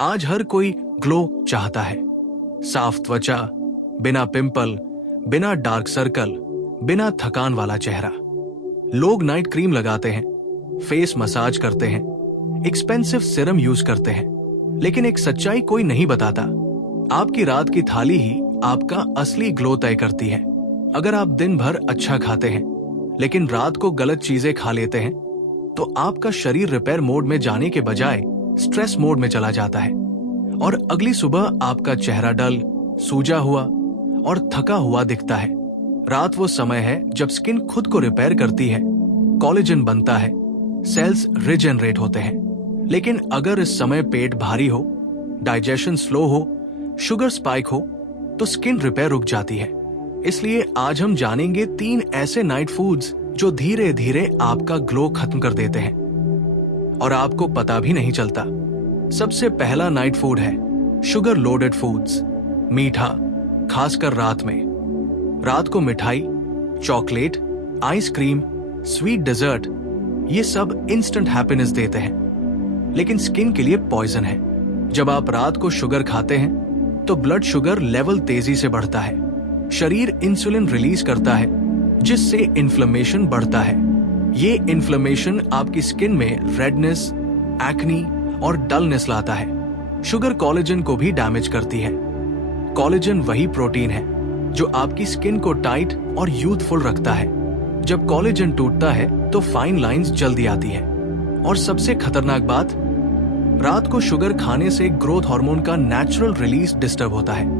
आज हर कोई ग्लो चाहता है। साफ त्वचा, बिना पिंपल, बिना डार्क सर्कल, बिना थकान वाला चेहरा। लोग नाइट क्रीम लगाते हैं, फेस मसाज करते हैं, एक्सपेंसिव सीरम यूज करते हैं, लेकिन एक सच्चाई कोई नहीं बताता। आपकी रात की थाली ही आपका असली ग्लो तय करती है। अगर आप दिन भर अच्छा खाते हैं लेकिन रात को गलत चीजें खा लेते हैं तो आपका शरीर रिपेयर मोड में जाने के बजाय स्ट्रेस मोड में चला जाता है और अगली सुबह आपका चेहरा डल, सूजा हुआ और थका हुआ दिखता है। रात वो समय है जब स्किन खुद को रिपेयर करती है, कोलेजन बनता है, सेल्स रिजेनरेट होते हैं। लेकिन अगर इस समय पेट भारी हो, डाइजेशन स्लो हो, शुगर स्पाइक हो तो स्किन रिपेयर रुक जाती है। इसलिए आज हम जानेंगे 3 ऐसे नाइट फूड्स जो धीरे धीरे आपका ग्लो खत्म कर देते हैं और आपको पता भी नहीं चलता। सबसे पहला नाइट फूड है शुगर लोडेड फूड्स। मीठा, खासकर रात में। रात को मिठाई, चॉकलेट, आइसक्रीम, स्वीट डेजर्ट, ये सब इंस्टेंट हैप्पीनेस देते हैं, लेकिन स्किन के लिए पॉइजन है। जब आप रात को शुगर खाते हैं तो ब्लड शुगर लेवल तेजी से बढ़ता है। शरीर इंसुलिन रिलीज करता है जिससे इन्फ्लेमेशन बढ़ता है। ये इन्फ्लेमेशन आपकी स्किन में रेडनेस, एक्नी और डलनेस लाता है। शुगर कोलेजन को भी डैमेज करती है। कोलेजन वही प्रोटीन है जो आपकी स्किन को टाइट और यूथफुल रखता है। जब कोलेजन टूटता है तो फाइन लाइंस जल्दी आती है। और सबसे खतरनाक बात, रात को शुगर खाने से ग्रोथ हार्मोन का नेचुरल रिलीज डिस्टर्ब होता है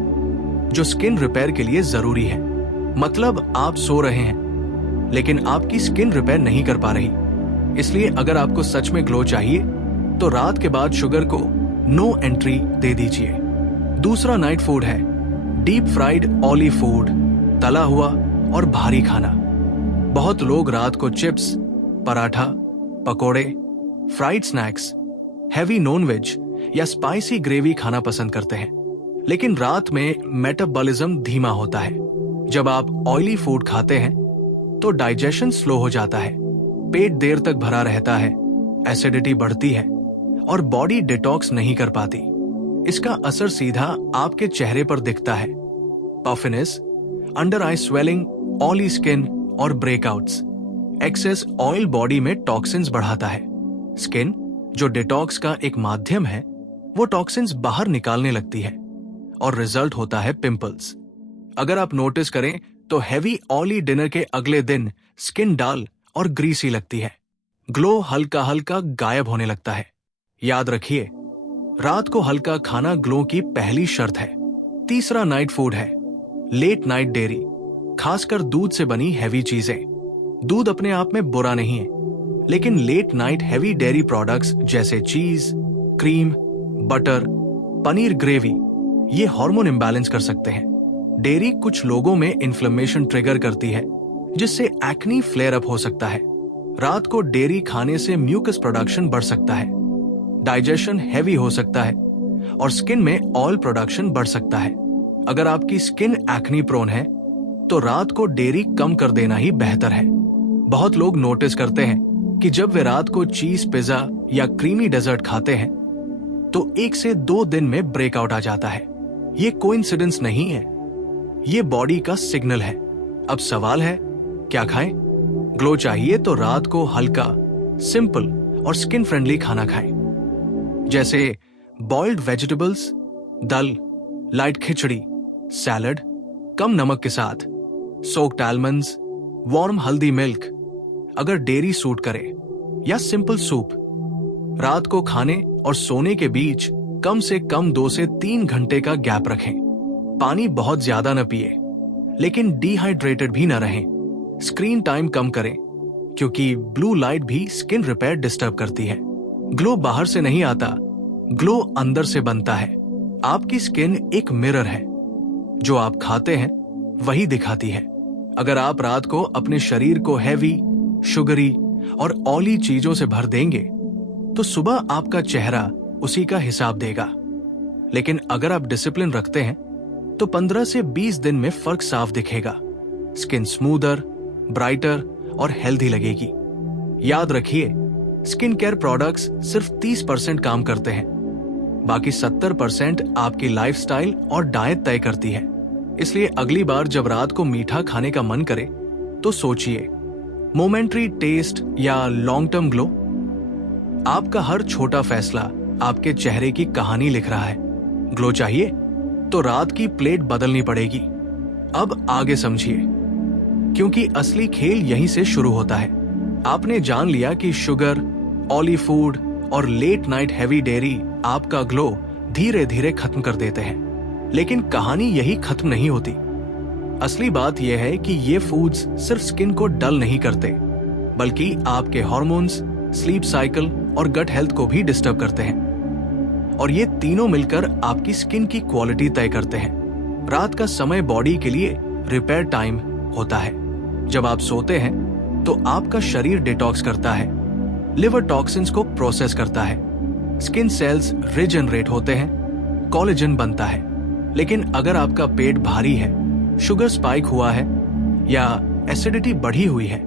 जो स्किन रिपेयर के लिए जरूरी है। मतलब आप सो रहे हैं लेकिन आपकी स्किन रिपेयर नहीं कर पा रही। इसलिए अगर आपको सच में ग्लो चाहिए तो रात के बाद शुगर को नो एंट्री दे दीजिए। दूसरा नाइट फूड है डीप फ्राइड ऑयली फूड, तला हुआ और भारी खाना। बहुत लोग रात को चिप्स, पराठा, पकोड़े, फ्राइड स्नैक्स, हैवी नॉनवेज या स्पाइसी ग्रेवी खाना पसंद करते हैं, लेकिन रात में मेटाबॉलिज्म धीमा होता है। जब आप ऑयली फूड खाते हैं तो डाइजेशन स्लो हो जाता है, पेट देर तक भरा रहता है, एसिडिटी बढ़ती है और बॉडी डिटॉक्स नहीं कर पाती। इसका असर सीधा आपके चेहरे पर दिखता है। पफिनेस, अंडर आई स्वेलिंग, ऑयली स्किन और ब्रेकआउट्स। एक्सेस ऑयल बॉडी में टॉक्सिन्स बढ़ाता है। स्किन, जो डिटॉक्स का एक माध्यम है, वो टॉक्सिन्स बाहर निकालने लगती है और रिजल्ट होता है पिंपल्स। अगर आप नोटिस करें तो हैवी ऑयली डिनर के अगले दिन स्किन डाल और ग्रीसी लगती है। ग्लो हल्का हल्का गायब होने लगता है। याद रखिए, रात को हल्का खाना ग्लो की पहली शर्त है। तीसरा नाइट फूड है लेट नाइट डेयरी, खासकर दूध से बनी हैवी चीजें। दूध अपने आप में बुरा नहीं है, लेकिन late night heavy dairy products जैसे cheese, cream, butter, paneer gravy, ये हार्मोन इंबैलेंस कर सकते हैं। डेयरी कुछ लोगों में इन्फ्लेमेशन ट्रिगर करती है जिससे एक्नी फ्लेयर अप हो सकता है। रात को डेयरी खाने से म्यूकस प्रोडक्शन बढ़ सकता है, डाइजेशन हैवी हो सकता है और स्किन में ऑयल प्रोडक्शन बढ़ सकता है। अगर आपकी स्किन एक्नी प्रोन है तो रात को डेयरी कम कर देना ही बेहतर है। बहुत लोग नोटिस करते हैं कि जब वे रात को चीज, पिज्जा या क्रीमी डेजर्ट खाते हैं तो 1 से 2 दिन में ब्रेकआउट आ जाता है। ये कोइंसिडेंस नहीं है, ये बॉडी का सिग्नल है। अब सवाल है, क्या खाएं? ग्लो चाहिए तो रात को हल्का, सिंपल और स्किन फ्रेंडली खाना खाएं, जैसे बॉइल्ड वेजिटेबल्स, दल, लाइट खिचड़ी, सैलड कम नमक के साथ, सोक्ड आलमंड्स, वार्म हल्दी मिल्क अगर डेयरी सूट करे, या सिंपल सूप। रात को खाने और सोने के बीच कम से कम 2 से 3 घंटे का गैप रखें। पानी बहुत ज्यादा न पिए, लेकिन डिहाइड्रेटेड भी न रहें। स्क्रीन टाइम कम करें क्योंकि ब्लू लाइट भी स्किन रिपेयर डिस्टर्ब करती है। ग्लो बाहर से नहीं आता, ग्लो अंदर से बनता है। आपकी स्किन एक मिरर है, जो आप खाते हैं वही दिखाती है। अगर आप रात को अपने शरीर को हैवी, शुगरी और ऑयली चीजों से भर देंगे तो सुबह आपका चेहरा उसी का हिसाब देगा। लेकिन अगर आप डिसिप्लिन रखते हैं तो 15 से 20 दिन में फर्क साफ दिखेगा। स्किन स्मूदर, ब्राइटर और हेल्दी लगेगी। याद रखिए, स्किन केयर प्रोडक्ट्स सिर्फ 30% काम करते हैं। बाकी 70% आपकी लाइफस्टाइल और डाइट तय करती है। इसलिए अगली बार जब रात को मीठा खाने का मन करे तो सोचिए, मोमेंट्री टेस्ट या लॉन्ग टर्म ग्लो। आपका हर छोटा फैसला आपके चेहरे की कहानी लिख रहा है। ग्लो चाहिए तो रात की प्लेट बदलनी पड़ेगी। अब आगे समझिए, क्योंकि असली खेल यहीं से शुरू होता है। आपने जान लिया कि शुगर, ऑयली फूड और लेट नाइट हैवी डेयरी आपका ग्लो धीरे धीरे खत्म कर देते हैं। लेकिन कहानी यही खत्म नहीं होती। असली बात यह है कि ये फूड्स सिर्फ स्किन को डल नहीं करते, बल्कि आपके हार्मोन्स, स्लीप साइकिल और गट हेल्थ को भी डिस्टर्ब करते हैं। और ये तीनों मिलकर आपकी स्किन की क्वालिटी तय करते हैं। रात का समय बॉडी के लिए रिपेयर टाइम होता है। जब आप सोते हैं तो आपका शरीर डिटॉक्स करता है, लिवर टॉक्सिन्स को प्रोसेस करता है, स्किन सेल्स रिजनरेट होते हैं, कोलेजन बनता है। लेकिन अगर आपका पेट भारी है, शुगर स्पाइक हुआ है या एसिडिटी बढ़ी हुई है,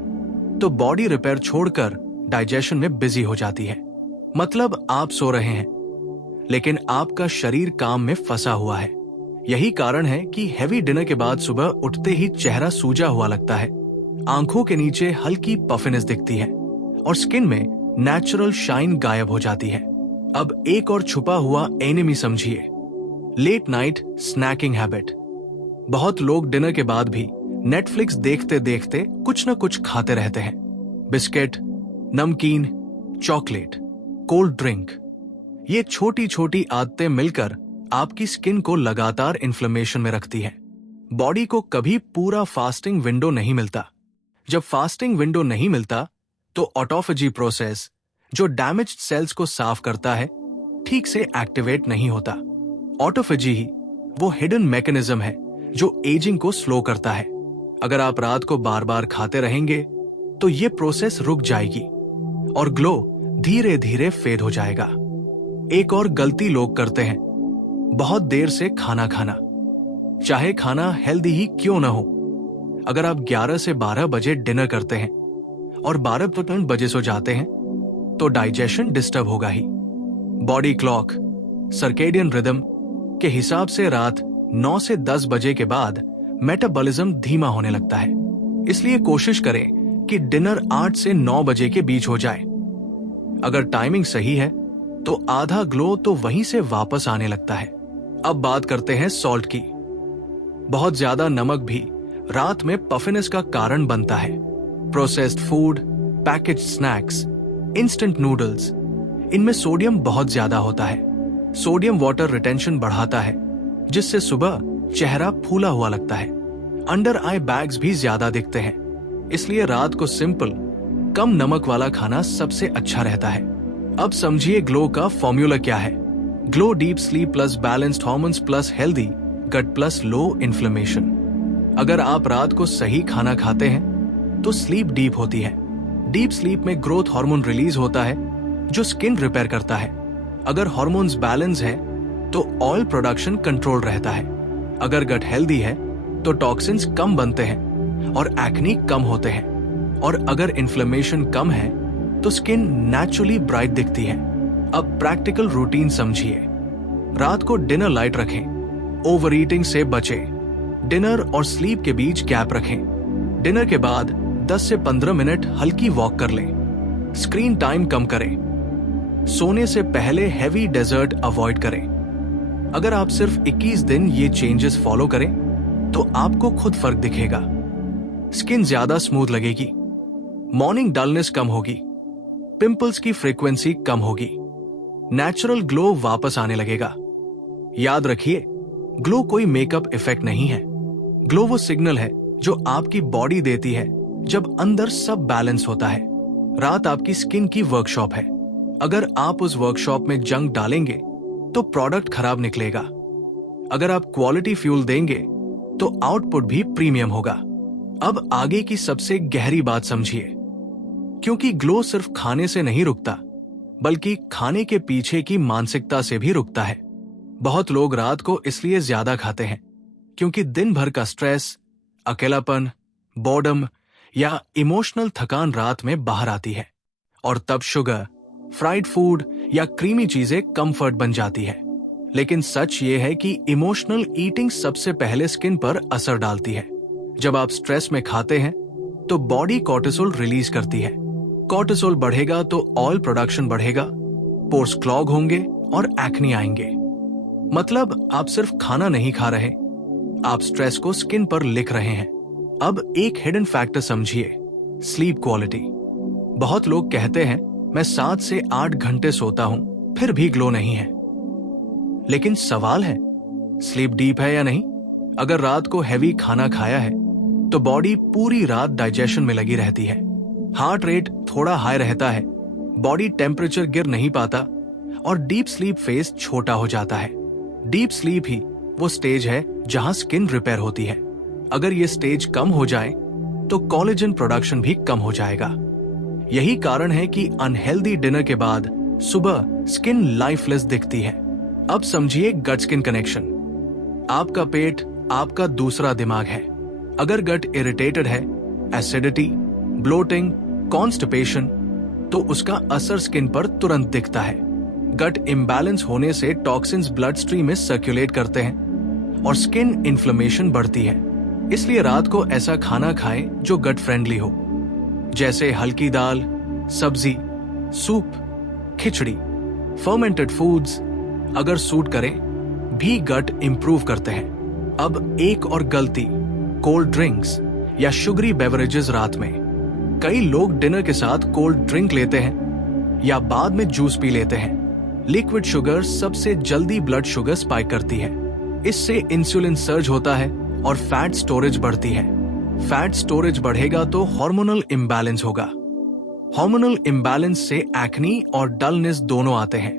तो बॉडी रिपेयर छोड़कर डाइजेशन में बिजी हो जाती है। मतलब आप सो रहे हैं, लेकिन आपका शरीर काम में फंसा हुआ है। यही कारण है कि हैवी डिनर के बाद सुबह उठते ही चेहरा सूजा हुआ लगता है, आंखों के नीचे हल्की पफिनेस दिखती है और स्किन में नेचुरल शाइन गायब हो जाती है। अब एक और छुपा हुआ एनिमी समझिए, लेट नाइट स्नैकिंग हैबिट। बहुत लोग डिनर के बाद भी नेटफ्लिक्स देखते देखते कुछ न कुछ खाते रहते हैं। बिस्किट, नमकीन, चॉकलेट, कोल्ड ड्रिंक। ये छोटी छोटी आदतें मिलकर आपकी स्किन को लगातार इन्फ्लेमेशन में रखती है। बॉडी को कभी पूरा फास्टिंग विंडो नहीं मिलता। जब फास्टिंग विंडो नहीं मिलता तो ऑटोफेजी प्रोसेस, जो डैमेज्ड सेल्स को साफ करता है, ठीक से एक्टिवेट नहीं होता। ऑटोफेजी ही वो हिडन मैकेनिज्म है जो एजिंग को स्लो करता है। अगर आप रात को बार बार खाते रहेंगे तो ये प्रोसेस रुक जाएगी और ग्लो धीरे धीरे फेड हो जाएगा। एक और गलती लोग करते हैं, बहुत देर से खाना खाना, चाहे खाना हेल्दी ही क्यों ना हो। अगर आप 11 से 12 बजे डिनर करते हैं और 12 बजे सो जाते हैं तो डाइजेशन डिस्टर्ब होगा ही। बॉडी क्लॉक, सर्केडियन रिदम के हिसाब से रात 9 से 10 बजे के बाद मेटाबॉलिज्म धीमा होने लगता है। इसलिए कोशिश करें कि डिनर 8 से 9 बजे के बीच हो जाए। अगर टाइमिंग सही है तो आधा ग्लो तो वहीं से वापस आने लगता है। अब बात करते हैं सॉल्ट की। बहुत ज्यादा नमक भी रात में पफिनेस का कारण बनता है। Processed food, packaged snacks, instant noodles, इनमें सोडियम बहुत ज्यादा होता है। सोडियम वाटर रिटेंशन बढ़ाता है, जिससे सुबह चेहरा फूला हुआ लगता है। अंडर आई बैग्स भी ज्यादा दिखते हैं। इसलिए रात को सिंपल, कम नमक वाला खाना सबसे अच्छा रहता है। अब समझिए ग्लो का फॉर्मूला क्या है। Glow deep sleep plus balanced hormones plus healthy gut plus low inflammation. अगर आप रात को सही खाना खाते हैं तो स्लीप डीप होती है। डीप स्लीप में ग्रोथ हार्मोन रिलीज होता है जो स्किन रिपेयर करता है। अगर हार्मोन्स बैलेंस है तो ऑयल प्रोडक्शन कंट्रोल रहता है। अगर गट हेल्दी है तो टॉक्सिन्स कम बनते हैं और एक्ने कम होते हैं। और अगर इन्फ्लेमेशन कम है तो स्किन नेचुरली ब्राइट दिखती है। अब प्रैक्टिकल रूटीन समझिए। रात को डिनर लाइट रखें, ओवर ईटिंग से बचें। डिनर और स्लीप के बीच गैप रखें। डिनर के बाद 10 से 15 मिनट हल्की वॉक कर लें। स्क्रीन टाइम कम करें। सोने से पहले हैवी डेजर्ट अवॉइड करें। अगर आप सिर्फ 21 दिन ये चेंजेस फॉलो करें तो आपको खुद फर्क दिखेगा। स्किन ज्यादा स्मूथ लगेगी, मॉर्निंग डलनेस कम होगी, पिंपल्स की फ्रीक्वेंसी कम होगी, नेचुरल ग्लो वापस आने लगेगा। याद रखिए, ग्लो कोई मेकअप इफेक्ट नहीं है। ग्लो वो सिग्नल है जो आपकी बॉडी देती है जब अंदर सब बैलेंस होता है। रात आपकी स्किन की वर्कशॉप है। अगर आप उस वर्कशॉप में जंग डालेंगे तो प्रोडक्ट खराब निकलेगा। अगर आप क्वालिटी फ्यूल देंगे तो आउटपुट भी प्रीमियम होगा। अब आगे की सबसे गहरी बात समझिए, क्योंकि ग्लो सिर्फ खाने से नहीं रुकता, बल्कि खाने के पीछे की मानसिकता से भी रुकता है। बहुत लोग रात को इसलिए ज्यादा खाते हैं क्योंकि दिन भर का स्ट्रेस, अकेलापन, बोर्डम या इमोशनल थकान रात में बाहर आती है और तब शुगर, फ्राइड फूड या क्रीमी चीजें कंफर्ट बन जाती है। लेकिन सच ये है कि इमोशनल ईटिंग सबसे पहले स्किन पर असर डालती है। जब आप स्ट्रेस में खाते हैं तो बॉडी कॉर्टिसोल रिलीज करती है। कॉर्टिसोल बढ़ेगा तो ऑयल प्रोडक्शन बढ़ेगा, पोर्स क्लॉग होंगे और एक्ने आएंगे। मतलब आप सिर्फ खाना नहीं खा रहे, आप स्ट्रेस को स्किन पर लिख रहे हैं। अब एक हिडन फैक्टर समझिए, स्लीप क्वालिटी। बहुत लोग कहते हैं मैं 7 से 8 घंटे सोता हूं फिर भी ग्लो नहीं है। लेकिन सवाल है, स्लीप डीप है या नहीं? अगर रात को हैवी खाना खाया है तो बॉडी पूरी रात डाइजेशन में लगी रहती है, हार्ट रेट थोड़ा हाई रहता है, बॉडी टेम्परेचर गिर नहीं पाता और डीप स्लीप फेज छोटा हो जाता है। डीप स्लीप ही वो स्टेज है जहां स्किन रिपेयर होती है। अगर ये स्टेज कम हो जाए तो कोलेजन प्रोडक्शन भी कम हो जाएगा। यही कारण है कि अनहेल्दी डिनर के बाद सुबह स्किन लाइफलेस दिखती है। अब समझिए गट स्किन कनेक्शन। आपका पेट आपका दूसरा दिमाग है। अगर गट इरिटेटेड है, एसिडिटी, ब्लोटिंग, कॉन्स्टिपेशन, तो उसका असर स्किन पर तुरंत दिखता है। गट इम्बैलेंस होने से टॉक्सिन्स ब्लड स्ट्रीम में सर्कुलेट करते हैं और स्किन इन्फ्लेमेशन बढ़ती है। इसलिए रात को ऐसा खाना खाएं जो गट फ्रेंडली हो, जैसे हल्की दाल, सब्जी, सूप, खिचड़ी, फर्मेंटेड फूड्स अगर सूट करें भी गट इंप्रूव करते हैं। अब एक और गलती, कोल्ड ड्रिंक्स या शुगरी बेवरेजेस रात में। कई लोग डिनर के साथ कोल्ड ड्रिंक लेते हैं या बाद में जूस पी लेते हैं। लिक्विड शुगर सबसे जल्दी ब्लड शुगर स्पाइक करती है। इससे इंसुलिन सर्ज होता है और फैट स्टोरेज बढ़ती है। फैट स्टोरेज बढ़ेगा तो हार्मोनल इम्बैलेंस होगा। हार्मोनल इम्बैलेंस से एक्ने और डलनेस दोनों आते हैं।